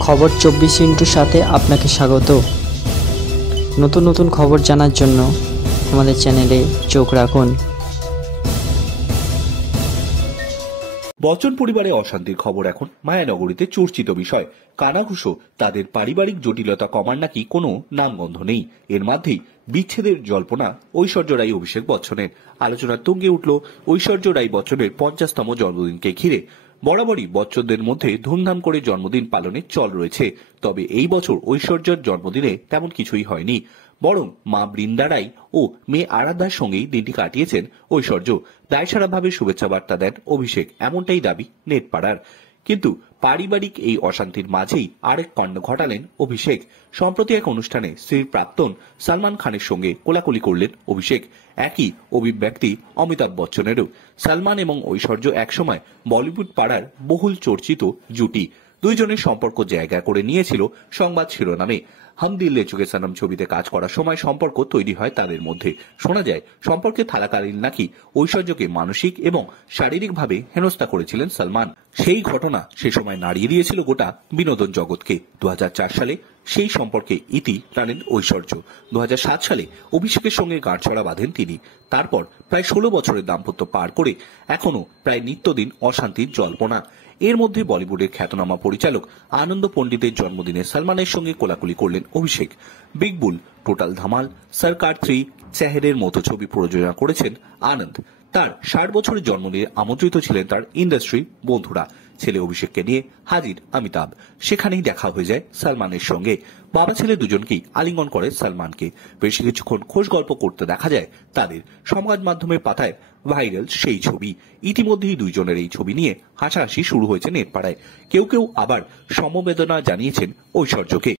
খবর 24 সাথে আপনাকে স্বাগত। নতুন নতুন খবর জানার জন্য আমাদের চ্যানেলে চোখ রাখুন। বচ্চন পরিবারে অশান্তির খবর এখন মায়ানগরীতে চর্চিত বিষয়। কানাঘুষো তাদের পারিবারিক জটিলতা কমার নাকি কোনো নামগন্ধ নেই। এর মধ্যেই বিচ্ছেদের জল্পনা ঐশ্বর্য রাই অভিষেক বচ্চনের। আলোচনার তুঙ্গে উঠল ঐশ্বর্য রাই বচ্চনের 50তম জন্মদিনকে ঘিরে। বরাবরই বচ্চনদের মধ্যে ধুমধাম করে জন্মদিন পালনের চল রয়েছে, তবে এই বছর ঐশ্বর্যের জন্মদিনে তেমন কিছুই হয়নি। বরং মা বৃন্দা রাই ও মেয়ে আরাধ্যার সঙ্গেই দিনটি কাটিয়েছেন ঐশ্বর্য। দায়সারাভাবে শুভেচ্ছা বার্তা দেন অভিষেক, এমনটাই দাবি নেটপাড়ার। কিন্তু পারিবারিক এই অশান্তির মাঝেই আরেক কাণ্ড ঘটালেন অভিষেক। সম্প্রতি এক অনুষ্ঠানে স্ত্রীর প্রাক্তন সালমান খানের সঙ্গে কোলাকুলি করলেন অভিষেক। একই অভিব্যক্তি অমিতাভ বচ্চনেরও। সালমান এবং ঐশ্বর্য একসময় বলিউড পাড়ার বহুল চর্চিত জুটি। দুইজনের সম্পর্ক জায়গা করে নিয়েছিল সংবাদ শিরোনামে। হাম দিল লে চুকে সনম ছবিতে কাজ করার সময় সম্পর্ক তৈরি হয় তাদের মধ্যে। শোনা যায় সম্পর্কে থাকাকালীন নাকি ঐশ্বর্যকে মানসিক এবং শারীরিকভাবে হেনস্থা করেছিলেন সালমান। সেই ঘটনা সে সময় নাড়িয়ে দিয়েছিল গোটা বিনোদন জগৎকে। 2004 সালে সেই সম্পর্কে ইতি টানেন ঐশ্বর্য। 2007 সালে অভিষেকের সঙ্গে গাঁটছড়া বাঁধেন তিনি। তারপর প্রায় 16 বছরের দাম্পত্য পার করে এখনো প্রায় নিত্যদিন অশান্তির জল্পনা। এর মধ্যে বলিউডের খ্যাতনামা পরিচালক আনন্দ পণ্ডিতের জন্মদিনে সালমানের সঙ্গে কোলাকুলি করলেন অভিষেক। বিগ বুল, টোটাল ধামাল, সরকার 3, চেহেরের মতো ছবি প্রযোজনা করেছেন আনন্দ। তার 60 বছরের জন্মদিনে আমন্ত্রিত ছিলেন তার ইন্ডাস্ট্রি বন্ধুরা। ছেলে অভিষেককে নিয়ে হাজির অমিতাভ। সেখানেই দেখা হয়ে যায় সালমানের সঙ্গে। বাবা ছেলে দুজনকেই আলিঙ্গন করে সালমানকে। বেশ কিছুক্ষণ খোশ গল্প করতে দেখা যায় তাদের। সমাজ মাধ্যমের পাতায় ভাইরাল সেই ছবি। ইতিমধ্যেই দুইজনের এই ছবি নিয়ে হাসাহাসি শুরু হয়েছে নেটপাড়ায়। কেউ কেউ আবার সমবেদনা জানিয়েছেন ঐশ্বর্যকে।